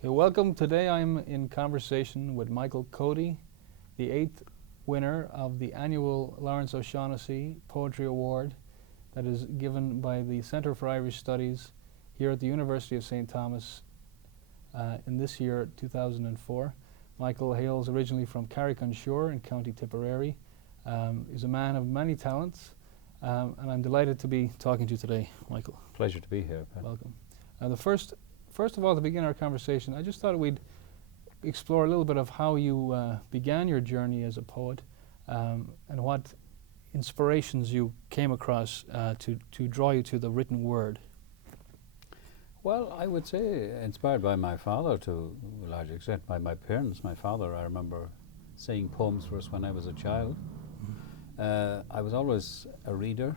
Okay, welcome. Today I'm in conversation with Michael Coady, the 8th winner of the annual Lawrence O'Shaughnessy Poetry Award that is given by the Centre for Irish Studies here at the University of St. Thomas in this year, 2004. Michael hails originally from Carrick-on-Shore in County Tipperary. He's a man of many talents, and I'm delighted to be talking to you today, Michael. Pleasure to be here, Pat. Welcome. First of all, to begin our conversation, I just thought we'd explore a little bit of how you began your journey as a poet, and what inspirations you came across to draw you to the written word. Well, I would say inspired by my father to a large extent, by my parents. My father, I remember saying poems for us when I was a child. I was always a reader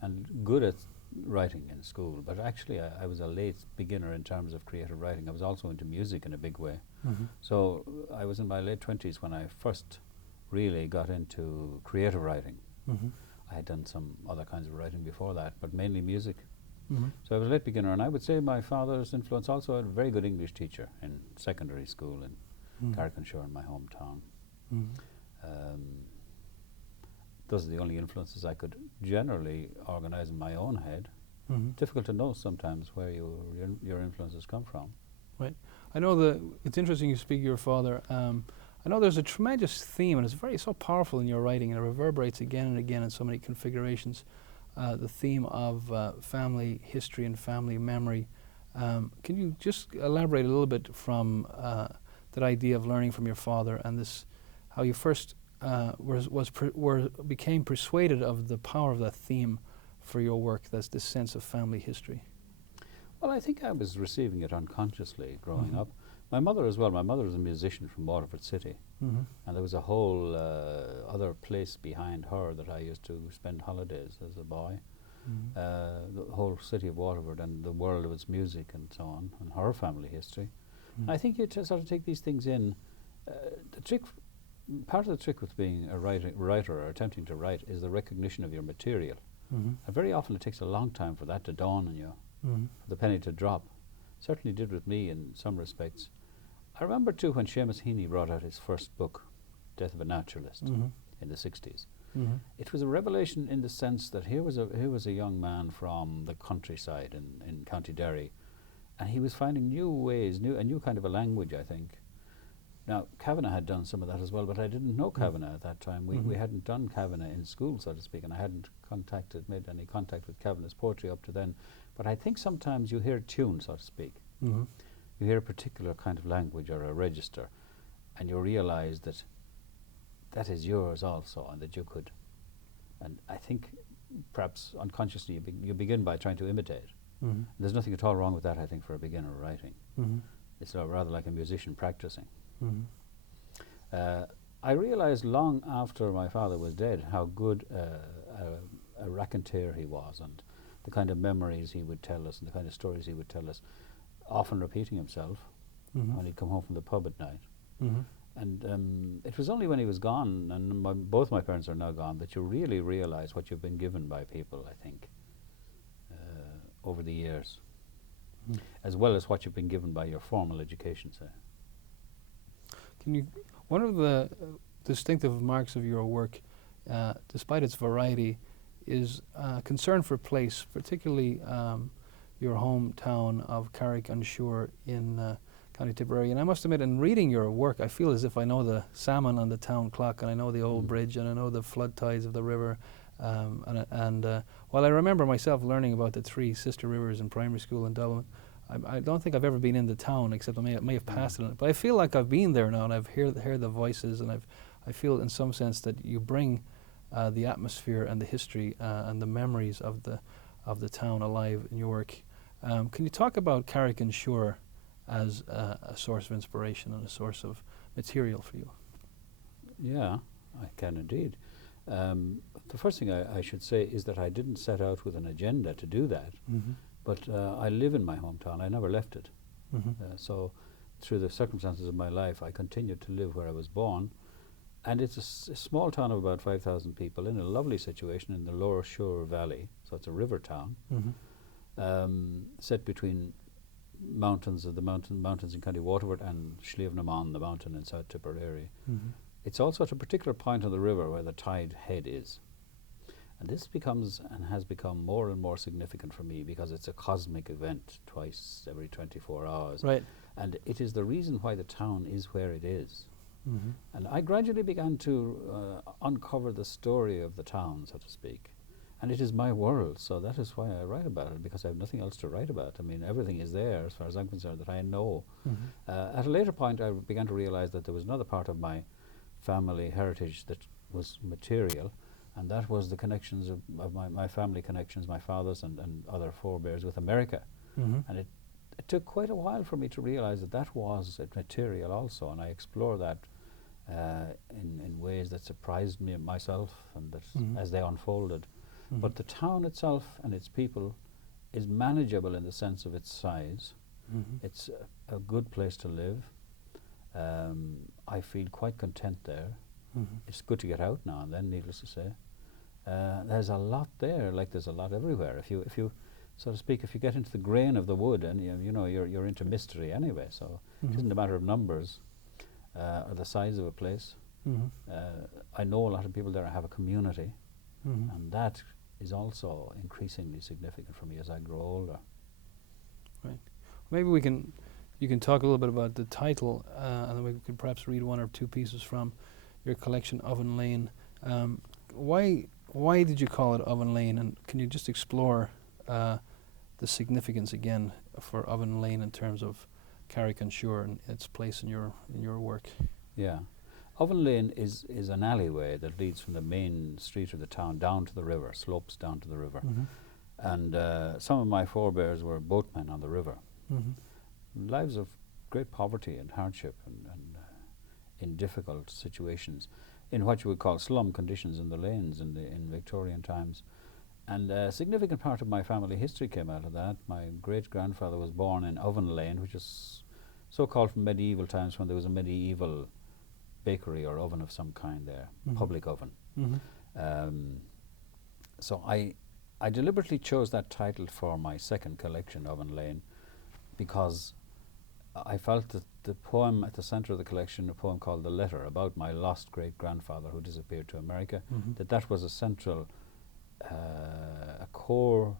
and good at writing in school, but actually I was a late beginner in terms of creative writing. I was also into music in a big way. So I was in my late 20s when I first really got into creative writing. I had done some other kinds of writing before that, but mainly music. So I was a late beginner, and I would say my father's influence also had a very good English teacher in secondary school in Carrick-on-Shore in my hometown. Those are the only influences I could generally organize in my own head. Difficult to know sometimes where your influences come from. Right. I know it's interesting you speak of your father. I know there's a tremendous theme, and it's so powerful in your writing, and it reverberates again and again in so many configurations. The theme of family history and family memory. Can you just elaborate a little bit from that idea of learning from your father and this, how you first became persuaded of the power of that theme for your work? That's this sense of family history. Well, I think I was receiving it unconsciously growing up. My mother as well. My mother was a musician from Waterford City, and there was a whole other place behind her that I used to spend holidays as a boy. The whole city of Waterford and the world of its music and so on, and her family history. I think you sort of take these things in. Part of the trick with being a writer or attempting to write is the recognition of your material. And very often it takes a long time for that to dawn on you, for the penny to drop. Certainly did with me in some respects. I remember too when Seamus Heaney brought out his first book, Death of a Naturalist, in the 60s. It was a revelation in the sense that here was a young man from the countryside in County Derry, and he was finding new ways, a new kind of a language, I think. Now, Kavanagh had done some of that as well, but I didn't know Kavanagh at that time. We hadn't done Kavanagh in school, so to speak, and I hadn't made any contact with Kavanagh's poetry up to then. But I think sometimes you hear a tune, so to speak. You hear a particular kind of language or a register, and you realize that that is yours also, and that you could. And I think perhaps unconsciously you begin by trying to imitate. There's nothing at all wrong with that, I think, for a beginner writing. It's rather like a musician practicing. I realized long after my father was dead how good a raconteur he was, and the kind of memories he would tell us and the kind of stories he would tell us, often repeating himself when he'd come home from the pub at night. And it was only when he was gone, and both my parents are now gone, that you really realize what you've been given by people, I think, over the years, as well as what you've been given by your formal education, say. One of the distinctive marks of your work, despite its variety, is concern for place, particularly your hometown of Carrick-on-Shore in County Tipperary. And I must admit, in reading your work, I feel as if I know the salmon on the town clock, and I know the old bridge, and I know the flood tides of the river. While I remember myself learning about the three sister rivers in primary school in Dublin, I don't think I've ever been in the town, except I may have passed it. But I feel like I've been there now, and I've heard the voices, and I feel in some sense that you bring the atmosphere and the history and the memories of the town alive in your work. Can you talk about Carrick-on-Shore as a source of inspiration and a source of material for you? Yeah, I can indeed. The first thing I should say is that I didn't set out with an agenda to do that. But I live in my hometown. I never left it. So through the circumstances of my life, I continued to live where I was born. And it's a small town of about 5,000 people in a lovely situation in the Lower Shore Valley. So it's a river town, set between mountains of the mountains in County Waterford and Slievenamon, the mountain in South Tipperary. Mm-hmm. It's also at a particular point on the river where the tide head is. And this becomes and has become more and more significant for me because it's a cosmic event twice every 24 hours. Right. And it is the reason why the town is where it is. Mm-hmm. And I gradually began to uncover the story of the town, so to speak. And it is my world, so that is why I write about it, because I have nothing else to write about. I mean, everything is there, as far as I'm concerned, that I know. Mm-hmm. At a later point, I began to realize that there was another part of my family heritage that was material, and that was the connections of my family connections, my father's and other forebears with America. Mm-hmm. And it took quite a while for me to realize that that was material also, and I explore that in ways that surprised me myself, and that as they unfolded. Mm-hmm. But the town itself and its people is manageable in the sense of its size. Mm-hmm. It's a good place to live. I feel quite content there. Mm-hmm. It's good to get out now and then, needless to say. There's a lot there, like there's a lot everywhere. If you, so to speak, if you get into the grain of the wood, and you're into mystery anyway. So it isn't a matter of numbers or the size of a place. Mm-hmm. I know a lot of people there. I have a community, Mm-hmm. and that is also increasingly significant for me as I grow older. Right. Maybe you can talk a little bit about the title, and then we could perhaps read one or two pieces from your collection, Oven Lane. Why did you call it Oven Lane, and can you just explore the significance again for Oven Lane in terms of Carrick-on-Suir and its place in your work? Yeah. Oven Lane is an alleyway that leads from the main street of the town down to the river, slopes down to the river. Mm-hmm. And some of my forebears were boatmen on the river. Mm-hmm. Lives of great poverty and hardship and in difficult situations, in what you would call slum conditions in the lanes in Victorian times. And a significant part of my family history came out of that. My great-grandfather was born in Oven Lane, which is so-called from medieval times when there was a medieval bakery or oven of some kind there, public oven. Mm-hmm. So I deliberately chose that title for my second collection, Oven Lane, because I felt that the poem at the center of the collection, a poem called The Letter, about my lost great-grandfather who disappeared to America, that was a central, a core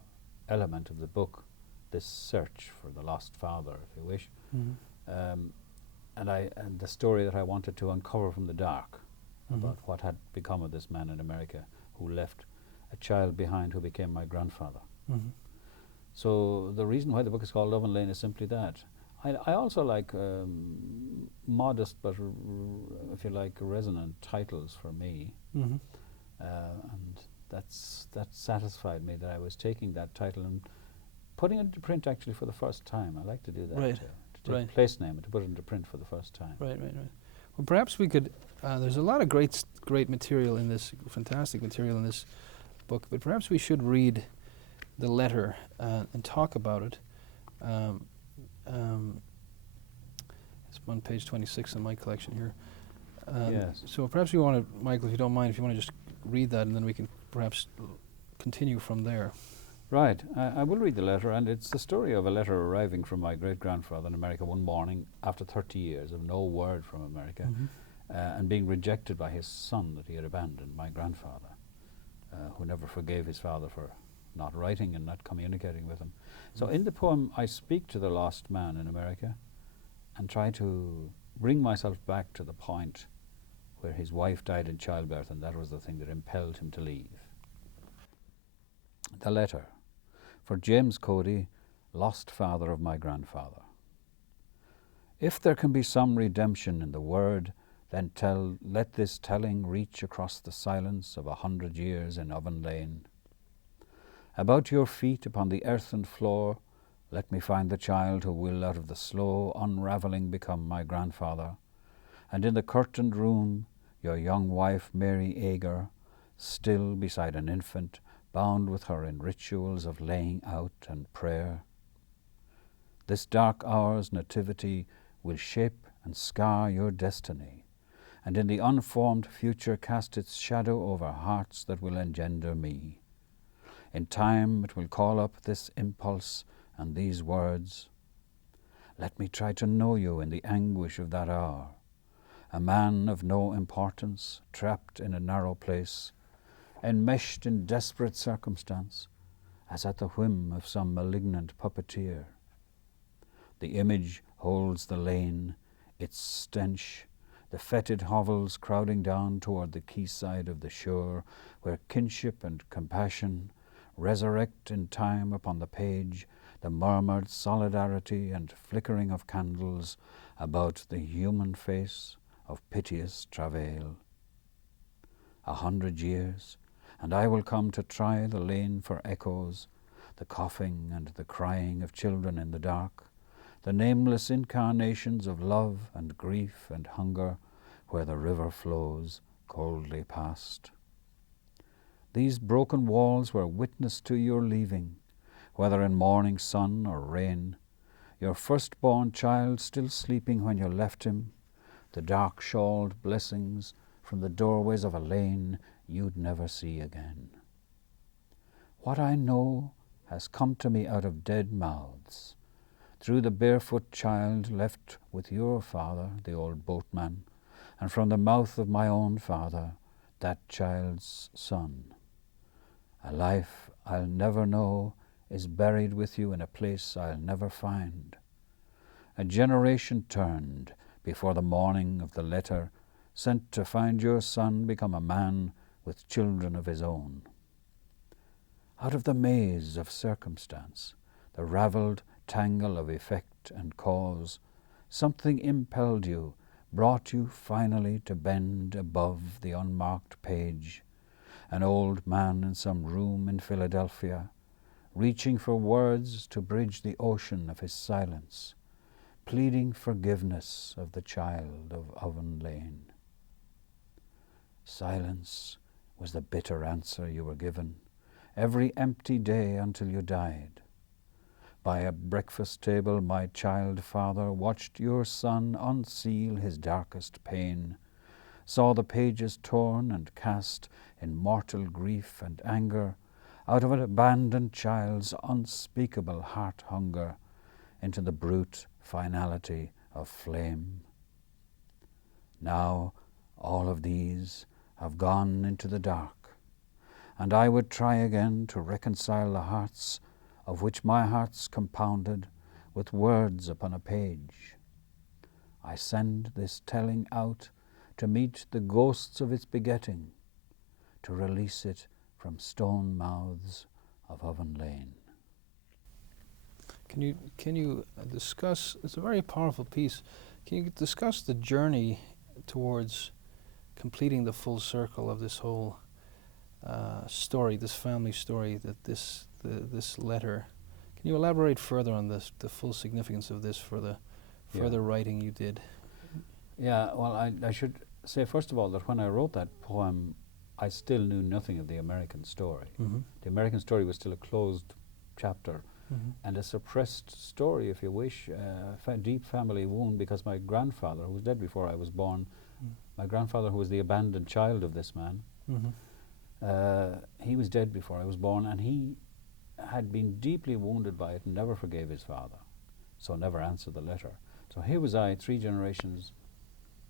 element of the book, this search for the lost father, if you wish. Mm-hmm. And the story that I wanted to uncover from the dark about what had become of this man in America who left a child behind who became my grandfather. Mm-hmm. So the reason why the book is called Oven Lane is simply that. I also like modest but, if you like, resonant titles for me. Mm-hmm. And that satisfied me that I was taking that title and putting it into print actually for the first time. I like to do that. Right. To take a place name and to put it into print for the first time. Right. Well, perhaps we could. There's a lot of great material in this, fantastic material in this book. But perhaps we should read the letter and talk about it. It's on page 26 in my collection here. Yes. So perhaps we want to, Michael, if you don't mind, if you want to just read that, and then we can perhaps continue from there. Right. I will read the letter, and it's the story of a letter arriving from my great-grandfather in America one morning after 30 years of no word from America, and being rejected by his son that he had abandoned, my grandfather, who never forgave his father for not writing and not communicating with him. So in the poem, I speak to the lost man in America and try to bring myself back to the point where his wife died in childbirth, and that was the thing that impelled him to leave. The letter. For James Coady, lost father of my grandfather. If there can be some redemption in the word, then let this telling reach across the silence of 100 years in Oven Lane. About your feet upon the earthen floor, let me find the child who will out of the slow unravelling become my grandfather, and in the curtained room your young wife Mary Agar, still beside an infant, bound with her in rituals of laying out and prayer. This dark hour's nativity will shape and scar your destiny, and in the unformed future cast its shadow over hearts that will engender me. In time it will call up this impulse and these words, Let me try to know you in the anguish of that hour. A man of no importance, trapped in a narrow place, enmeshed in desperate circumstance, as at the whim of some malignant puppeteer. The image holds the lane, its stench, the fetid hovels crowding down toward the quayside of the shore, where kinship and compassion resurrect in time upon the page the murmured solidarity and flickering of candles about the human face of piteous travail. 100 years, and I will come to try the lane for echoes, the coughing and the crying of children in the dark, the nameless incarnations of love and grief and hunger where the river flows coldly past. These broken walls were witness to your leaving, whether in morning sun or rain, your firstborn child still sleeping when you left him, the dark-shawled blessings from the doorways of a lane you'd never see again. What I know has come to me out of dead mouths, through the barefoot child left with your father, the old boatman, and from the mouth of my own father, that child's son. A life I'll never know is buried with you in a place I'll never find. A generation turned before the morning of the letter sent to find your son become a man with children of his own. Out of the maze of circumstance, the ravelled tangle of effect and cause, something impelled you, brought you finally to bend above the unmarked page, an old man in some room in Philadelphia, reaching for words to bridge the ocean of his silence, pleading forgiveness of the child of Oven Lane. Silence was the bitter answer you were given every empty day until you died. By a breakfast table my child father watched your son unseal his darkest pain, saw the pages torn and cast in mortal grief and anger out of an abandoned child's unspeakable heart hunger into the brute finality of flame. Now all of these have gone into the dark, and I would try again to reconcile the hearts of which my heart's compounded with words upon a page. I send this telling out to meet the ghosts of its begetting, to release it from stone mouths of Oven Lane. Can you discuss, it's a very powerful piece, can you discuss the journey towards completing the full circle of this whole story, this family story, that this letter? Can you elaborate further on this, the full significance of this for the further writing you did? Yeah, well, I should say first of all that when I wrote that poem, I still knew nothing of the American story. Mm-hmm. The American story was still a closed chapter, Mm-hmm. and a suppressed story, if you wish, deep family wound, because my grandfather, who was dead before I was born, my grandfather, who was the abandoned child of this man, he was dead before I was born, and he had been deeply wounded by it and never forgave his father, so never answered the letter. So here was I, 3 generations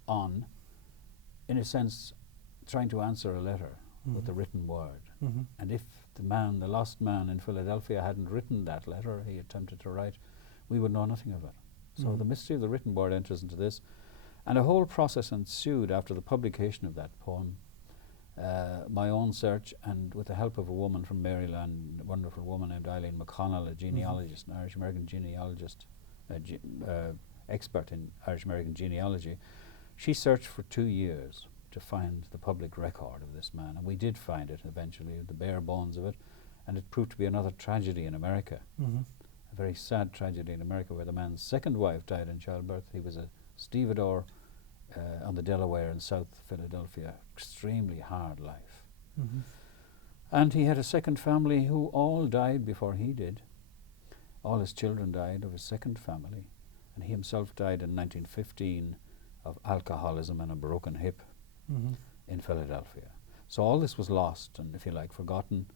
on, in a sense, trying to answer a letter with the written word. And if the lost man in Philadelphia hadn't written that letter he attempted to write, we would know nothing of it. So the mystery of the written word enters into this, and a whole process ensued after the publication of that poem. My own search, and with the help of a woman from Maryland, a wonderful woman named Eileen McConnell, a genealogist, an Irish-American genealogist, expert in Irish-American genealogy. She searched for 2 years to find the public record of this man, and we did find it eventually, the bare bones of it, and it proved to be another tragedy in America, a very sad tragedy in America, where the man's second wife died in childbirth. He was a stevedore on the Delaware in South Philadelphia, extremely hard life. And he had a second family who all died before he did. All his children died of his second family, and he himself died in 1915 of alcoholism and a broken hip in Philadelphia. So all this was lost and, if you like, forgotten.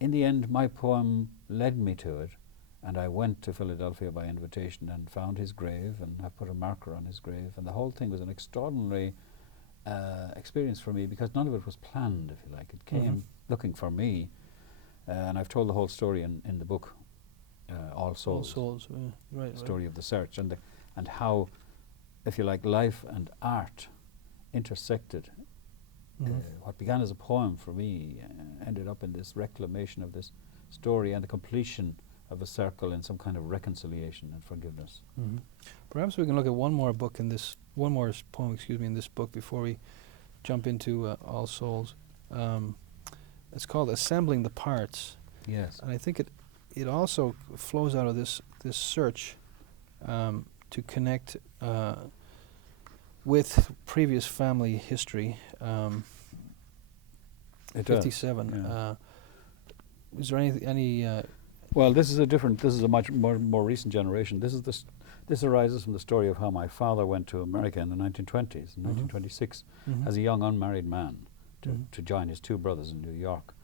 In the end, my poem led me to it, And I went to Philadelphia by invitation and found his grave, and I put a marker on his grave. And the whole thing was an extraordinary experience for me, because none of it was planned, if you like. It came looking for me. And I've told the whole story in the book, All Souls. All Souls, right. Story of the search, and how, if you like, life and art intersected. What began as a poem for me ended up in this reclamation of this story and the completion of a circle in some kind of reconciliation and forgiveness. Perhaps we can look at one more poem, in this book before we jump into All Souls. It's called Assembling the Parts. Yes. And I think it also flows out of this search to connect with previous family history. It 57. does, yeah. Is there any well, this is a much more recent generation. This arises from the story of how my father went to America in the 1920s, in 1926, as a young unmarried man to join his two brothers in New York,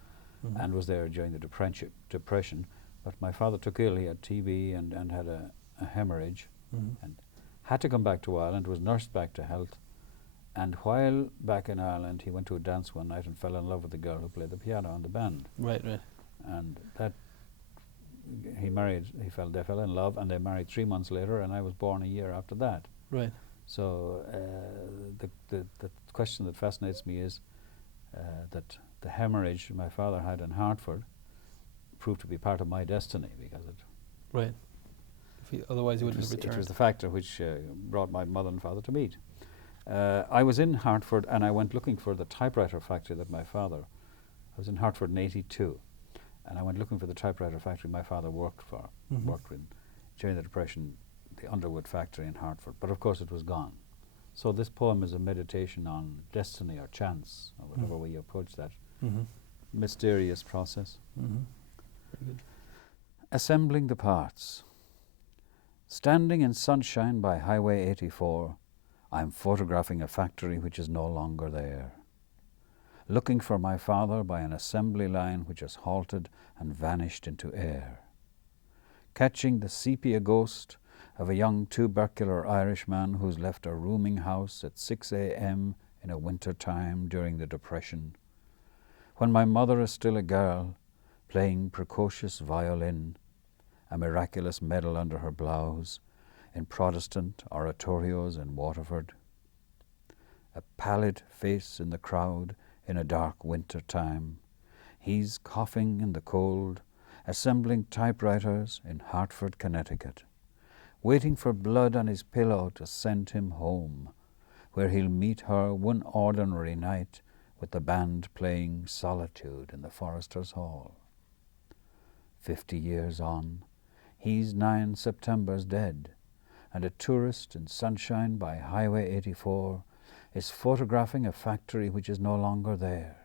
and was there during the Depression. But my father took ill. He had TB and had a hemorrhage, and had to come back to Ireland, was nursed back to health. And while back in Ireland, he went to a dance one night and fell in love with the girl who played the piano in the band. Right. And that they fell in love, and they married 3 months later, and I was born a year after that. Right. So the question that fascinates me is that the hemorrhage my father had in Hartford proved to be part of my destiny, because Right. Otherwise he wouldn't have returned. It was the factor which brought my mother and father to meet. I was in Hartford, and I went looking for the typewriter factory that my father... I was in Hartford in '82, and I went looking for the typewriter factory my father worked in during the Depression, the Underwood factory in Hartford. But of course it was gone. So this poem is a meditation on destiny or chance, or whatever way you approach that mysterious process. Very good. Assembling the parts. Standing in sunshine by Highway 84, I'm photographing a factory which is no longer there. Looking for my father by an assembly line which has halted and vanished into air. Catching the sepia ghost of a young tubercular Irishman who's left a rooming house at 6 a.m. in a winter time during the Depression, when my mother is still a girl, playing precocious violin, a miraculous medal under her blouse, in Protestant oratorios in Waterford. A pallid face in the crowd in a dark winter time. He's coughing in the cold, assembling typewriters in Hartford, Connecticut, waiting for blood on his pillow to send him home, where he'll meet her one ordinary night with the band playing Solitude in the Foresters' Hall. 50 years on, he's 9 Septembers dead, and a tourist in sunshine by Highway 84 is photographing a factory which is no longer there,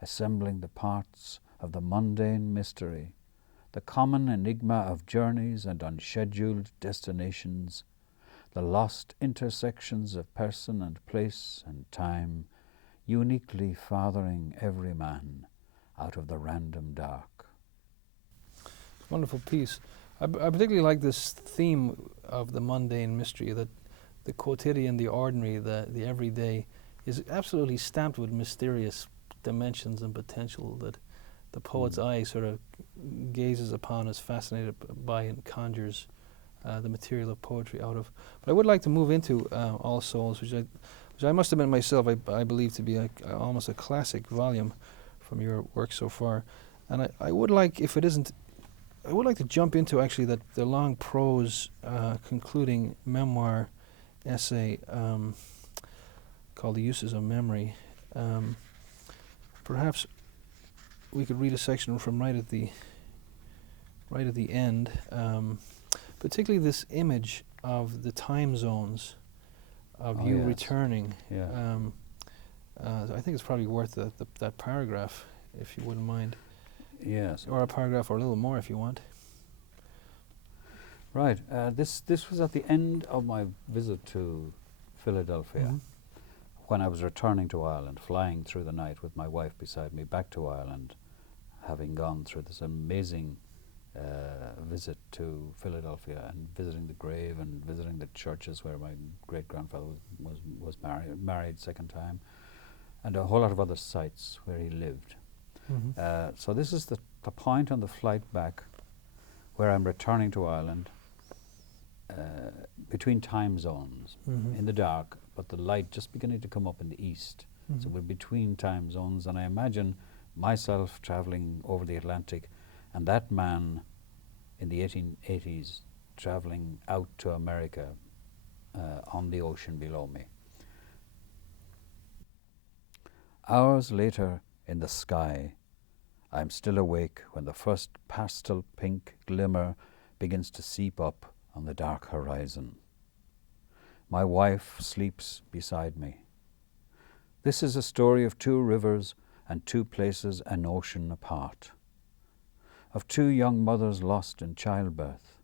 assembling the parts of the mundane mystery, the common enigma of journeys and unscheduled destinations, the lost intersections of person and place and time, uniquely fathering every man out of the random dark. Wonderful piece. I particularly like this theme of the mundane mystery, that the quotidian, the ordinary, the everyday is absolutely stamped with mysterious dimensions and potential that the poet's eye sort of gazes upon, is fascinated by, and conjures the material of poetry out of. But I would like to move into All Souls, which I must admit myself, I believe to be almost a classic volume from your work so far. And I would like, if it isn't, I would like to jump into actually the long prose concluding memoir essay called The Uses of Memory. Perhaps we could read a section from right at the end, particularly this image of the time zones of you returning. Yeah. I think it's probably worth that paragraph, if you wouldn't mind. Yes. Or a paragraph or a little more if you want. Right. This was at the end of my visit to Philadelphia, when I was returning to Ireland, flying through the night with my wife beside me back to Ireland, having gone through this amazing visit to Philadelphia and visiting the grave and visiting the churches where my great-grandfather was married second time, and a whole lot of other sites where he lived. So this is the point on the flight back where I'm returning to Ireland between time zones, in the dark, but the light just beginning to come up in the east. So we're between time zones, and I imagine myself traveling over the Atlantic and that man in the 1880s traveling out to America on the ocean below me. Hours later in the sky, I'm still awake when the first pastel pink glimmer begins to seep up on the dark horizon. My wife sleeps beside me. This is a story of two rivers and two places an ocean apart, of two young mothers lost in childbirth,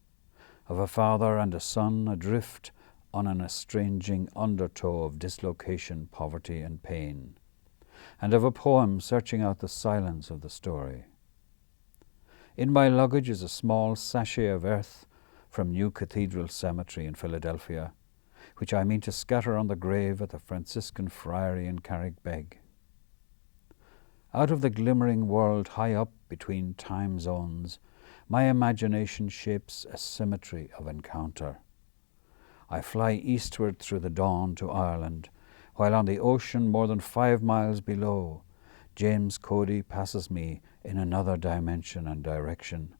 of a father and a son adrift on an estranging undertow of dislocation, poverty and pain, and of a poem searching out the silence of the story. In my luggage is a small sachet of earth from New Cathedral Cemetery in Philadelphia, which I mean to scatter on the grave at the Franciscan Friary in Carrickbeg. Out of the glimmering world high up between time zones, my imagination shapes a symmetry of encounter. I fly eastward through the dawn to Ireland, while on the ocean more than 5 miles below, James Coady passes me in another dimension and direction,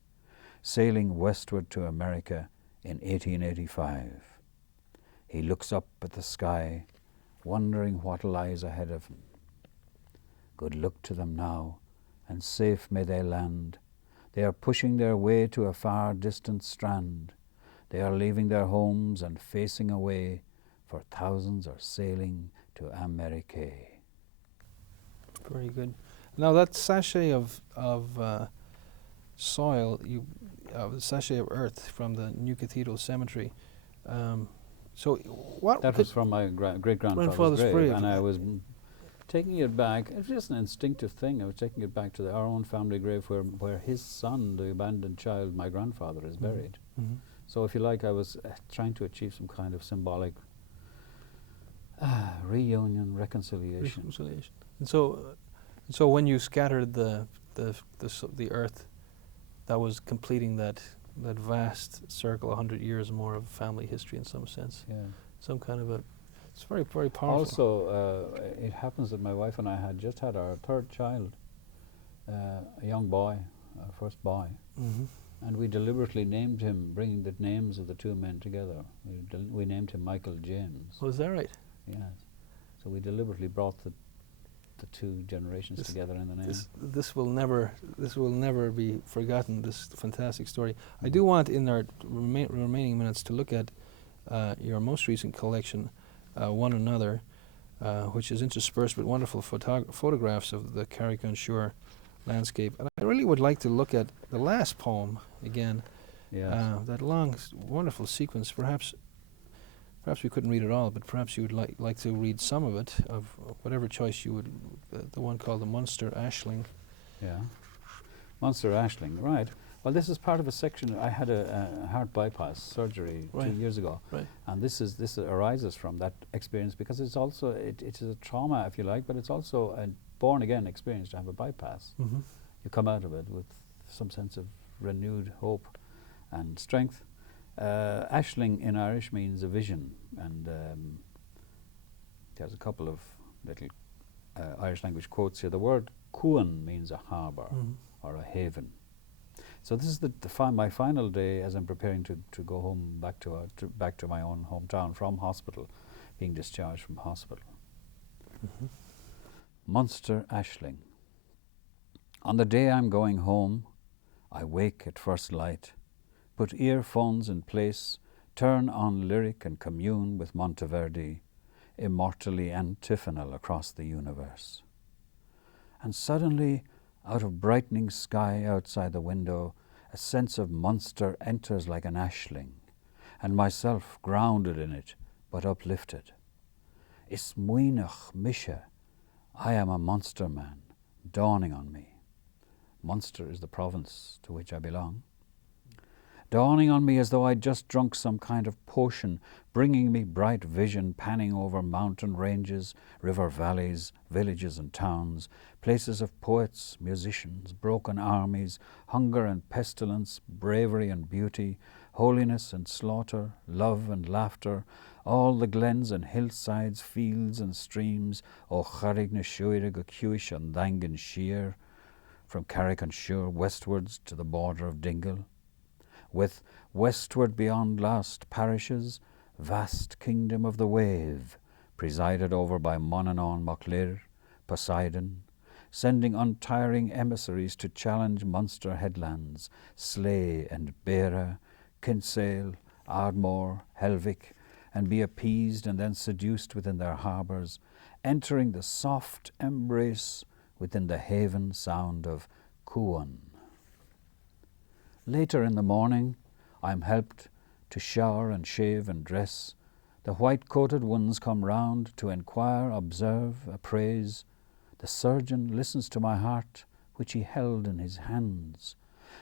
sailing westward to America in 1885. He looks up at the sky, wondering what lies ahead of him. Good luck to them now, and safe may they land. They are pushing their way to a far distant strand. They are leaving their homes and facing away, for thousands are sailing to America. Very good. Now that sachet of soil, the sachet of earth from the New Cathedral Cemetery. So what? That was from my great-grandfather's grave, and I was taking it back. It's just an instinctive thing. I was taking it back to our own family grave where his son, the abandoned child, my grandfather, is buried. So if you like, I was trying to achieve some kind of symbolic reunion, reconciliation. And so when you scattered the earth, that was completing that vast circle, 100 years more of family history in some sense. Yeah. Some kind of it's very, very powerful. Also, it happens that my wife and I had just had our third child, a young boy, our first boy. And we deliberately named him, bringing the names of the two men together. We named him Michael James. Oh, is that right? Yes. So we deliberately brought the two generations together in the name. This will never be forgotten, this fantastic story. I do want, in our remaining minutes, to look at your most recent collection, One Another, which is interspersed with wonderful photographs of the Carrick-on-Shore landscape. And I really would like to look at the last poem again. Yes. That long, wonderful sequence. Perhaps we couldn't read it all, but perhaps you would like to read some of it, of whatever choice you would. The one called the Munster Ashling. Yeah. Munster Ashling, right. Well, this is part of a section. I had a heart bypass surgery 2 years ago, and this arises from that experience, because it's also it is a trauma, if you like, but it's also a born-again experience to have a bypass. You come out of it with some sense of renewed hope and strength. Ashling in Irish means a vision, and there's a couple of little Irish language quotes here. The word cuan means a harbour or a haven. So this is my final day as I'm preparing to go home back to my own hometown from hospital, being discharged from hospital. Munster Ashling. On the day I'm going home, I wake at first light, put earphones in place, turn on lyric and commune with Monteverdi, immortally antiphonal across the universe. And suddenly, out of brightening sky outside the window, a sense of Munster enters like an ashling, and myself grounded in it, but uplifted. Is muoinech misha, I am a Munster man, dawning on me. Munster is the province to which I belong. dawning on me as though I'd just drunk some kind of potion, bringing me bright vision, panning over mountain ranges, river valleys, villages and towns, places of poets, musicians, broken armies, hunger and pestilence, bravery and beauty, holiness and slaughter, love and laughter, all the glens and hillsides, fields and streams, O Charig na Shuire go Cuish and Dangan Sheer, from Carrick-on-Shure westwards to the border of Dingle, with westward beyond lost parishes, vast kingdom of the wave, presided over by Monaghan Machlir, Poseidon, sending untiring emissaries to challenge Munster headlands, Slay and Beara, Kinsale, Ardmore, Helvick, and be appeased and then seduced within their harbours, entering the soft embrace within the haven sound of Cuan. Later in the morning, I am helped to shower and shave and dress. The white-coated ones come round to enquire, observe, appraise. The surgeon listens to my heart, which he held in his hands,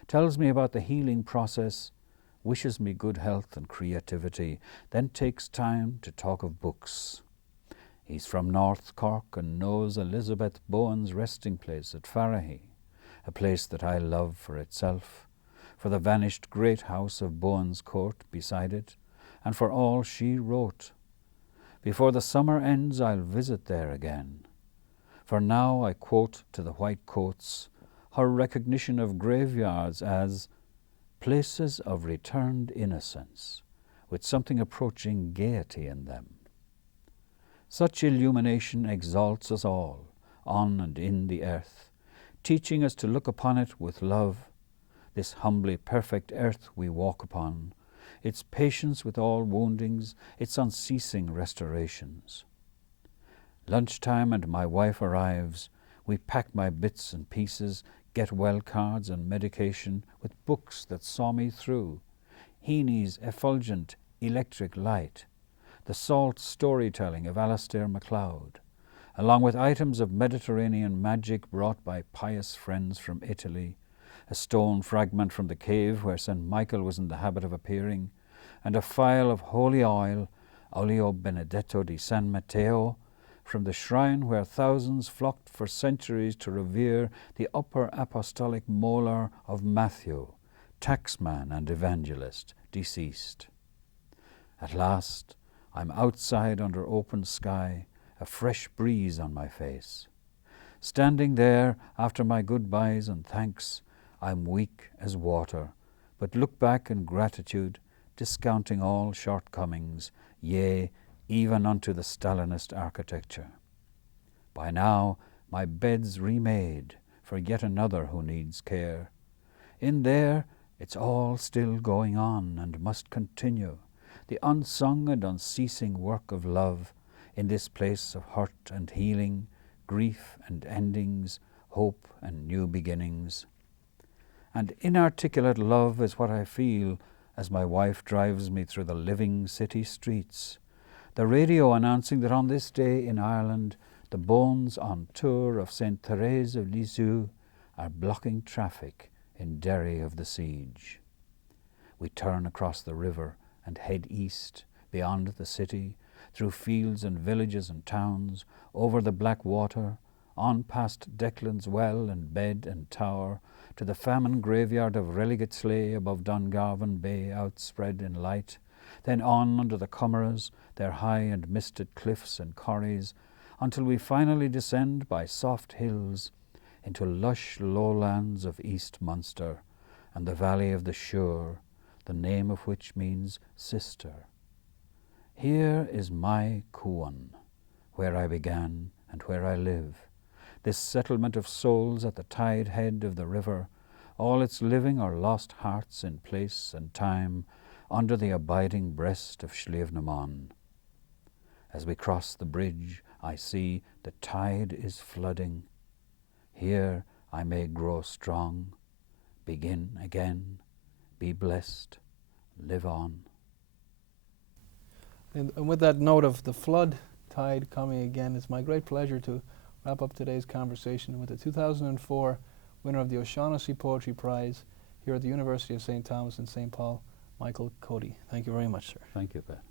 tells me about the healing process, wishes me good health and creativity, then takes time to talk of books. He's from North Cork and knows Elizabeth Bowen's resting place at Farahy, a place that I love for itself, for the vanished great house of Bowen's Court beside it, and for all she wrote. Before the summer ends, I'll visit there again. For now I quote to the white coats her recognition of graveyards as places of returned innocence, with something approaching gaiety in them. Such illumination exalts us all, on and in the earth, teaching us to look upon it with love, this humbly perfect earth we walk upon, its patience with all woundings, its unceasing restorations. Lunchtime and my wife arrives. We pack my bits and pieces, get well cards and medication with books that saw me through, Heaney's effulgent electric light, the salt storytelling of Alastair MacLeod, along with items of Mediterranean magic brought by pious friends from Italy, a stone fragment from the cave where St. Michael was in the habit of appearing, and a phial of holy oil, Olio Benedetto di San Matteo, from the shrine where thousands flocked for centuries to revere the upper apostolic molar of Matthew, taxman and evangelist, deceased. At last, I'm outside under open sky, a fresh breeze on my face. Standing there after my goodbyes and thanks, I'm weak as water, but look back in gratitude, discounting all shortcomings, yea, even unto the Stalinist architecture. By now, my bed's remade for yet another who needs care. In there, it's all still going on and must continue, the unsung and unceasing work of love in this place of hurt and healing, grief and endings, hope and new beginnings. And inarticulate love is what I feel as my wife drives me through the living city streets, the radio announcing that on this day in Ireland, the bones on tour of St. Therese of Lisieux are blocking traffic in Derry of the Siege. We turn across the river and head east, beyond the city, through fields and villages and towns, over the black water, on past Declan's Well and Bed and Tower, to the famine graveyard of Religate above Dungarvan Bay outspread in light, then on under the Comeras, their high and misted cliffs and corries, until we finally descend by soft hills into lush lowlands of East Munster and the valley of the Shure, the name of which means sister. Here is my Cuan, where I began and where I live, this settlement of souls at the tide head of the river, all its living or lost hearts in place and time, under the abiding breast of Slievenamon. As we cross the bridge, I see the tide is flooding. Here I may grow strong, begin again, be blessed, live on. And with that note of the flood tide coming again, it's my great pleasure to wrap up today's conversation with the 2004 winner of the O'Shaughnessy Poetry Prize here at the University of St. Thomas in St. Paul, Michael Coady. Thank you very much, sir. Thank you, Pat.